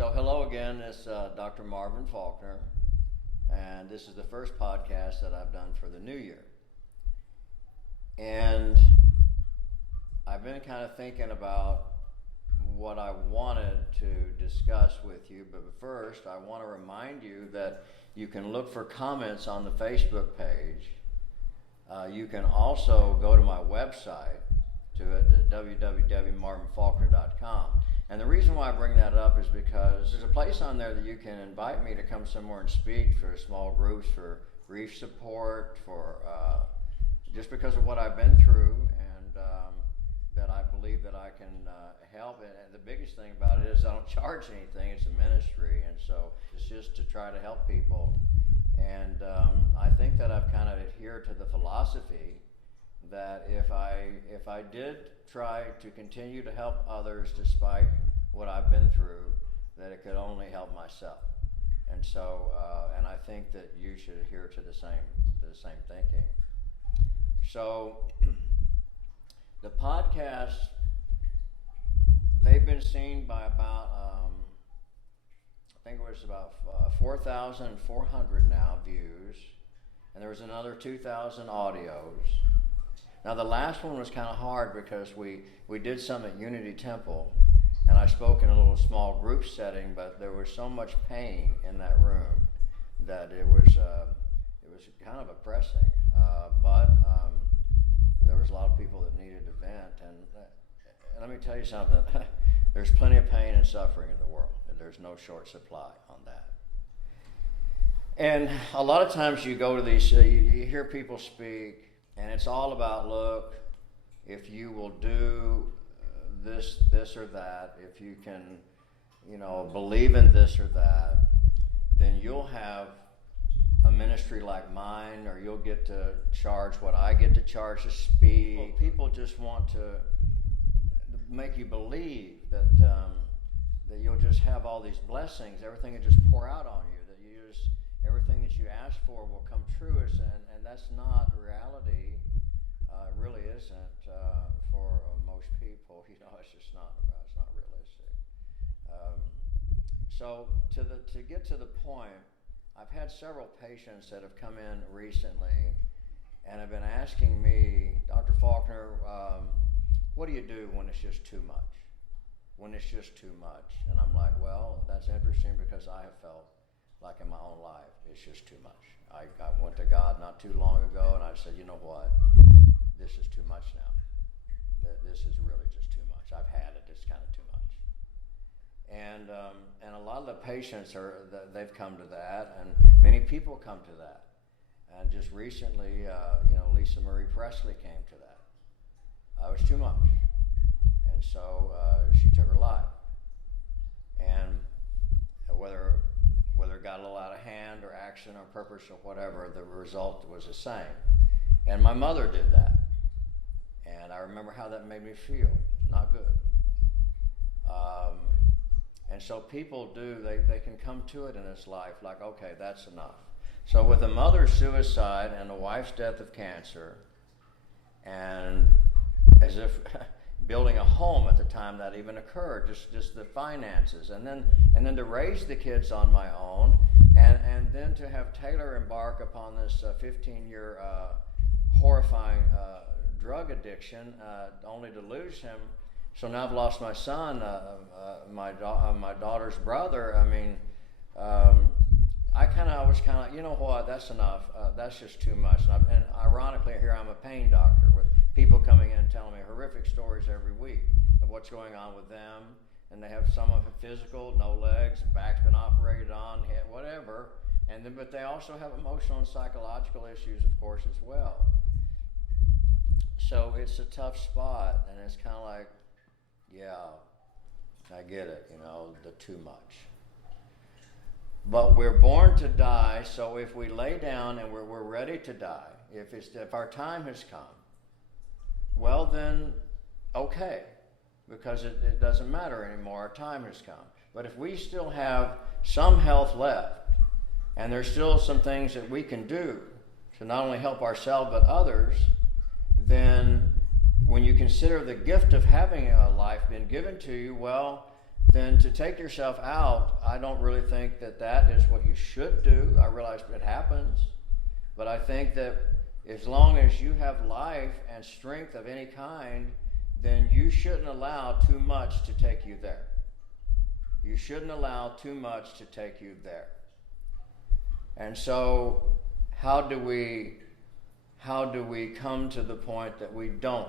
So hello again, it's Dr. Marvin Faulkner, and this is the first podcast that I've done for the new year. And I've been kind of thinking about what I wanted to discuss with you, but first I want to remind you that you can look for comments on the Facebook page. You can also go to my website to it at www.marvinfaulkner.com. And the reason why I bring that up is because there's a place on there that you can invite me to come somewhere and speak for small groups, for grief support, for just because of what I've been through, and that I believe that I can help. And the biggest thing about it is I don't charge anything. It's a ministry, and so it's just to try to help people. And I think that I've kind of adhered to the philosophy that if I did try to continue to help others despite what I've been through, that it could only help myself. And so, and I think that you should adhere to the same thinking. So, the podcasts, they've been seen by about, I think it was about 4,400 now views, and there was another 2,000 audios. Now the last one was kind of hard because we did some at Unity Temple, and I spoke in a little small group setting, but there was so much pain in that room that it was kind of oppressing. But there was a lot of people that needed to vent, and let me tell you something. There's plenty of pain and suffering in the world, and there's no short supply on that. And a lot of times you go to these, you hear people speak, and it's all about, look, if you will do this or that, if you can, believe in this or that, then you'll have a ministry like mine, or you'll get to charge what I get to charge to speak. Well, people just want to make you believe that you'll just have all these blessings, everything will just pour out on you, that everything that you ask for will come true, and that's not reality. It really isn't for most people. It's just not realistic. So to get to the point, I've had several patients that have come in recently and have been asking me, Dr. Faulkner, what do you do when it's just too much? When it's just too much? And I'm like, well, that's interesting because I have felt like in my own life, it's just too much. I went to God not too long ago, and I said, you know what? This is too much now. This is really just too much. I've had it. It's kind of too much. And a lot of the patients they've come to that, and many people come to that. And just recently, Lisa Marie Presley came to that. It was too much, and so she took her life. And whether it got a little out of hand or action or purpose or whatever, the result was the same. And my mother did that. And I remember how that made me feel. Not good. And so people they can come to it in this life like, okay, that's enough. So with a mother's suicide and a wife's death of cancer, and as if building a home at the time that even occurred, just the finances, and then to raise the kids on my own, and then to have Taylor embark upon this 15-year horrifying drug addiction, only to lose him. So now I've lost my son, my daughter's brother. I mean, I was kind of, you know what, that's enough. That's just too much. And ironically, here I'm a pain doctor with people coming in and telling me horrific stories every week of what's going on with them. And they have some of it physical, no legs, back's been operated on, head, whatever. But they also have emotional and psychological issues, of course, as well. So it's a tough spot, and it's kind of like, yeah, I get it, the too much. But we're born to die, so if we lay down and we're ready to die, if our time has come, well then, okay, because it doesn't matter anymore, our time has come. But if we still have some health left, and there's still some things that we can do to not only help ourselves but others, then when you consider the gift of having a life been given to you, well, then to take yourself out, I don't really think that that is what you should do. I realize it happens, but I think that as long as you have life and strength of any kind, then you shouldn't allow too much to take you there. You shouldn't allow too much to take you there. And so how do we come to the point that we don't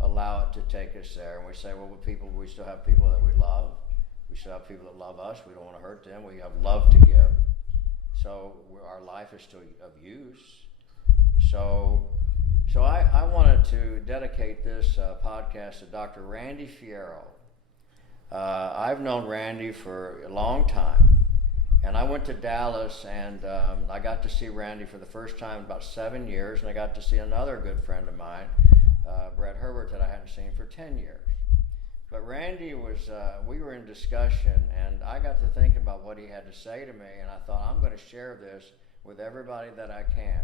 allow it to take us there? And we say, well, we still have people that we love. We still have people that love us. We don't want to hurt them. We have love to give. So our life is still of use. So I wanted to dedicate this podcast to Dr. Randy Fierro. I've known Randy for a long time. And I went to Dallas, and I got to see Randy for the first time in about 7 years, and I got to see another good friend of mine, Brett Herbert, that I hadn't seen for 10 years. But Randy we were in discussion, and I got to think about what he had to say to me, and I thought, I'm going to share this with everybody that I can.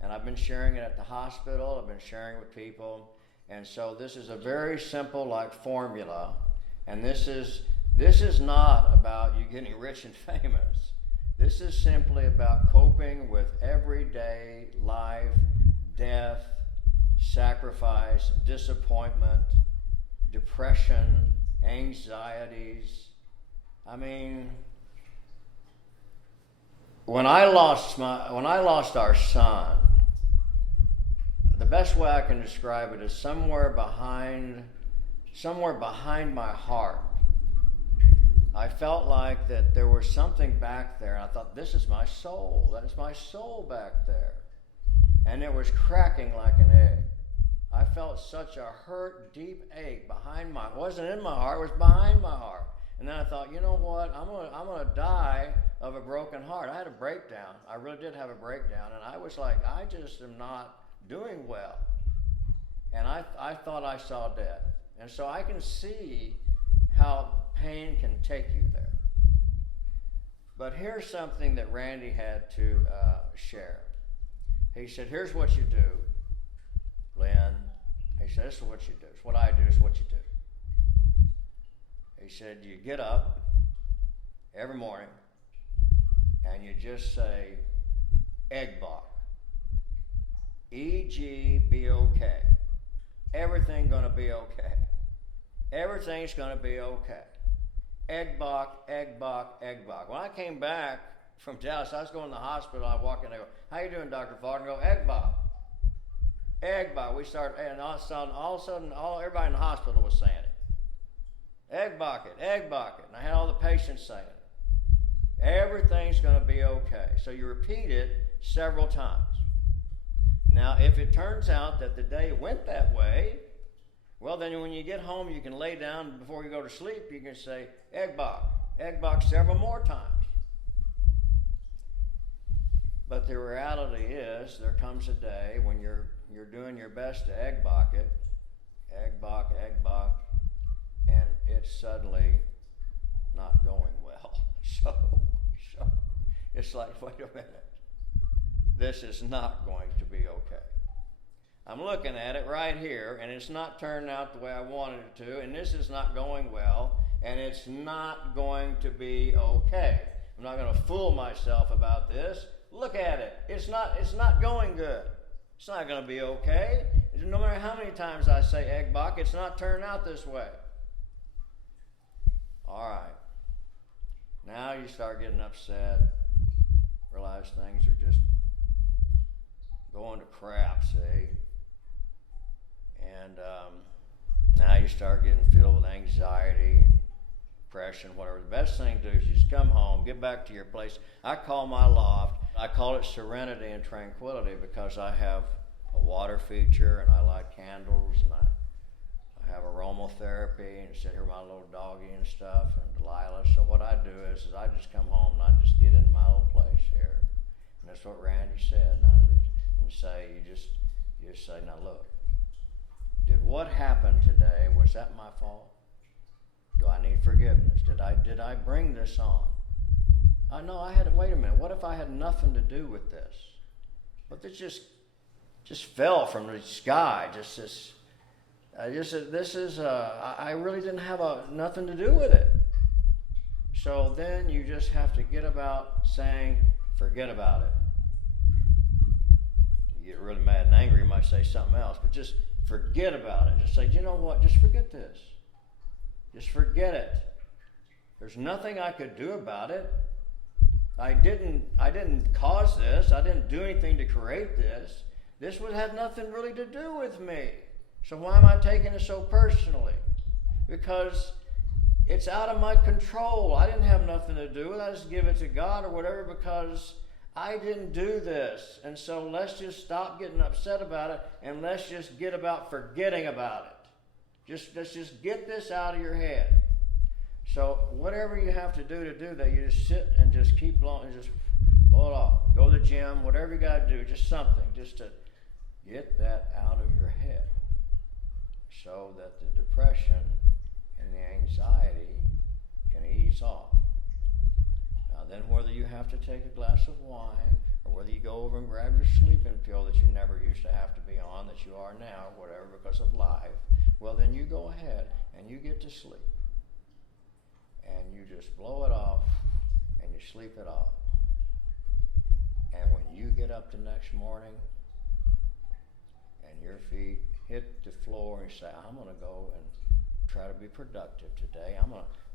And I've been sharing it at the hospital, I've been sharing it with people, and so this is a very simple formula, and this is not about you getting rich and famous. This is simply about coping with everyday life, death, sacrifice, disappointment, depression, anxieties. I mean, when I lost our son, the best way I can describe it is somewhere behind my heart, I felt like that there was something back there, and I thought, this is my soul. That is my soul back there. And it was cracking like an egg. I felt such a hurt, deep ache behind it wasn't in my heart, it was behind my heart. And then I thought, you know what, I'm gonna die of a broken heart. I had a breakdown. I really did have a breakdown, and I was like, I just am not doing well. And I thought I saw death. And so I can see how pain can take you there. But here's something that Randy had to share. He said, here's what you do, Lynn. He said, this is what you do. It's what I do, it's what you do. He said, you get up every morning and you just say, Egbok. E-G-B-O-K. Everything's gonna be okay. Everything's gonna be okay. Egbok, Egbok, Egbok. When I came back from Dallas, I was going to the hospital. I walk in, I go, how you doing, Dr. Falk? And I go, Egbok. Egbok. We started, and all of a sudden, everybody in the hospital was saying it. Egbok it, Egbok it. And I had all the patients saying it. Everything's going to be okay. So you repeat it several times. Now, if it turns out that the day went that way, well, then when you get home, you can lay down before you go to sleep. You can say, Egbok, Egbok several more times. But the reality is, there comes a day when you're doing your best to Egbok it, Egbok, Egbok, and it's suddenly not going well. So it's like, wait a minute, this is not going to be okay. I'm looking at it right here, and it's not turned out the way I wanted it to, and this is not going well, and it's not going to be okay. I'm not going to fool myself about this. Look at it. It's not going good. It's not going to be okay. No matter how many times I say Egbok, it's not turned out this way. All right. Now you start getting upset, realize things are just going to crap, see? And now you start getting filled with anxiety, depression, whatever. The best thing to do is just come home, get back to your place. I call my loft, I call it serenity and tranquility, because I have a water feature, and I light candles, and I have aromatherapy, and sit here with my little doggy and stuff, and Delilah. So what I do is I just come home and I just get in my little place here. And that's what Randy said. And say, you just say, now look, did what happened today, was that my fault? Do I need forgiveness? Did I bring this on? I know I had to, wait a minute, what if I had nothing to do with this? But this just fell from the sky, just this I really didn't have nothing to do with it. So then you just have to get about saying, forget about it. You get really mad and angry, you might say something else, but just forget about it. Just say, you know what, just forget this. Just forget it. There's nothing I could do about it. I didn't cause this. I didn't do anything to create this. This would have nothing really to do with me. So why am I taking it so personally? Because it's out of my control. I didn't have nothing to do with it. I just give it to God or whatever because I didn't do this. And so let's just stop getting upset about it and let's just get about forgetting about it. Let's just get this out of your head. So whatever you have to do that, you just sit and just keep blowing and just blow it off. Go to the gym, whatever you got to do, just something, just to get that out of your head so that the depression and the anxiety can ease off. Now then, whether you have to take a glass of wine or whether you go over and grab your sleeping pill that you never used to have to be on, that you are now, whatever, because of life, well then you go ahead and you get to sleep. And you just blow it off and you sleep it off. And when you get up the next morning and your feet hit the floor and you say, I'm going to go and try to be productive today.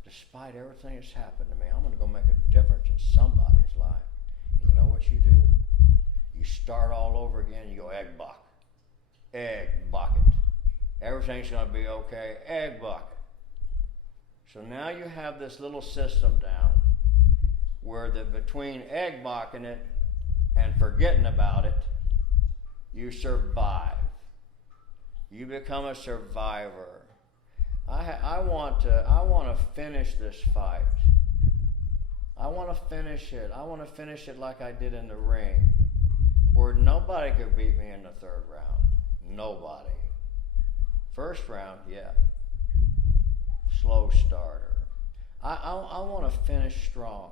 Despite everything that's happened to me, I'm going to go make a difference in somebody's life. And you know what you do? You start all over again. You go egg bucket. Everything's going to be okay. Egg bucket. So now you have this little system down where between egg bucking it and forgetting about it, you survive. You become a survivor. I want to finish this fight. I want to finish it. I want to finish it like I did in the ring, where nobody could beat me in the third round. Nobody. First round, yeah. Slow starter. I want to finish strong.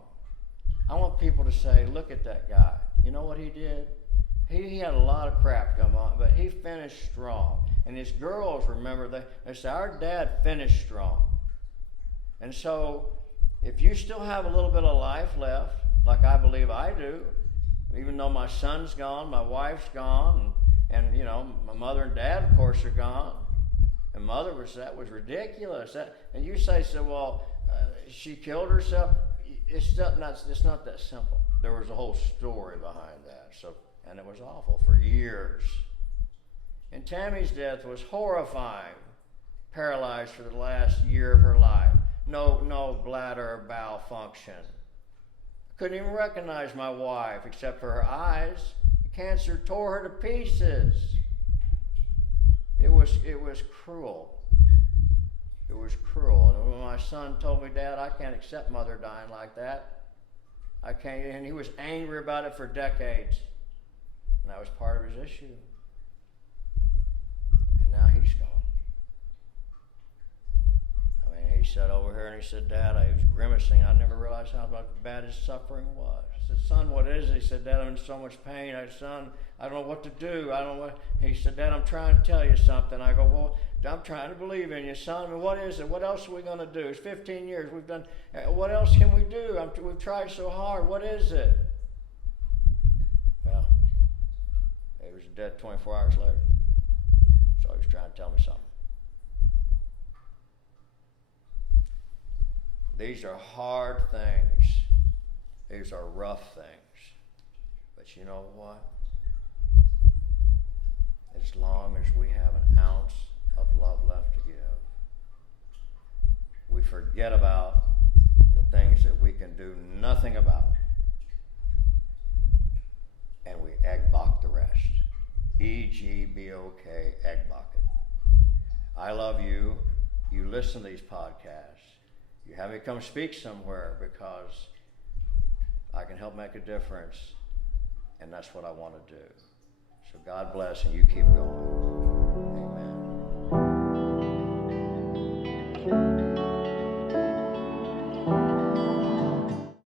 I want people to say, look at that guy. You know what he did? He had a lot of crap come on, but he finished strong. And his girls, remember, they say, our dad finished strong. And so, if you still have a little bit of life left, like I believe I do, even though my son's gone, my wife's gone, and you know, my mother and dad, of course, are gone. And that was ridiculous. And you say, so, well, she killed herself. It's not that simple. There was a whole story behind that. And it was awful for years. And Tammy's death was horrifying. Paralyzed for the last year of her life. No bladder or bowel function. Couldn't even recognize my wife except for her eyes. The cancer tore her to pieces. It was cruel. It was cruel. And when my son told me, Dad, I can't accept Mother dying like that. I can't. And he was angry about it for decades. And that was part of his issue. And now he's gone. I mean, he sat over here and he said, Dad, he was grimacing. I never realized how bad his suffering was. I said, son, what is it? He said, Dad, I'm in so much pain. I said, son, I don't know what to do. He said, Dad, I'm trying to tell you something. I go, well, I'm trying to believe in you, son. I mean, what is it? What else are we going to do? It's 15 years. We've done, what else can we do? We've tried so hard. What is it? Well, he was dead 24 hours later. So he was trying to tell me something. These are hard things. These are rough things. But you know what? As long as we have an ounce of love left to give, we forget about the things that we can do nothing about, and we egg buck the rest. EGBOK, egg bucket. I love you. You listen to these podcasts. You have me come speak somewhere because I can help make a difference, and that's what I want to do. So God bless, and you keep going. Amen.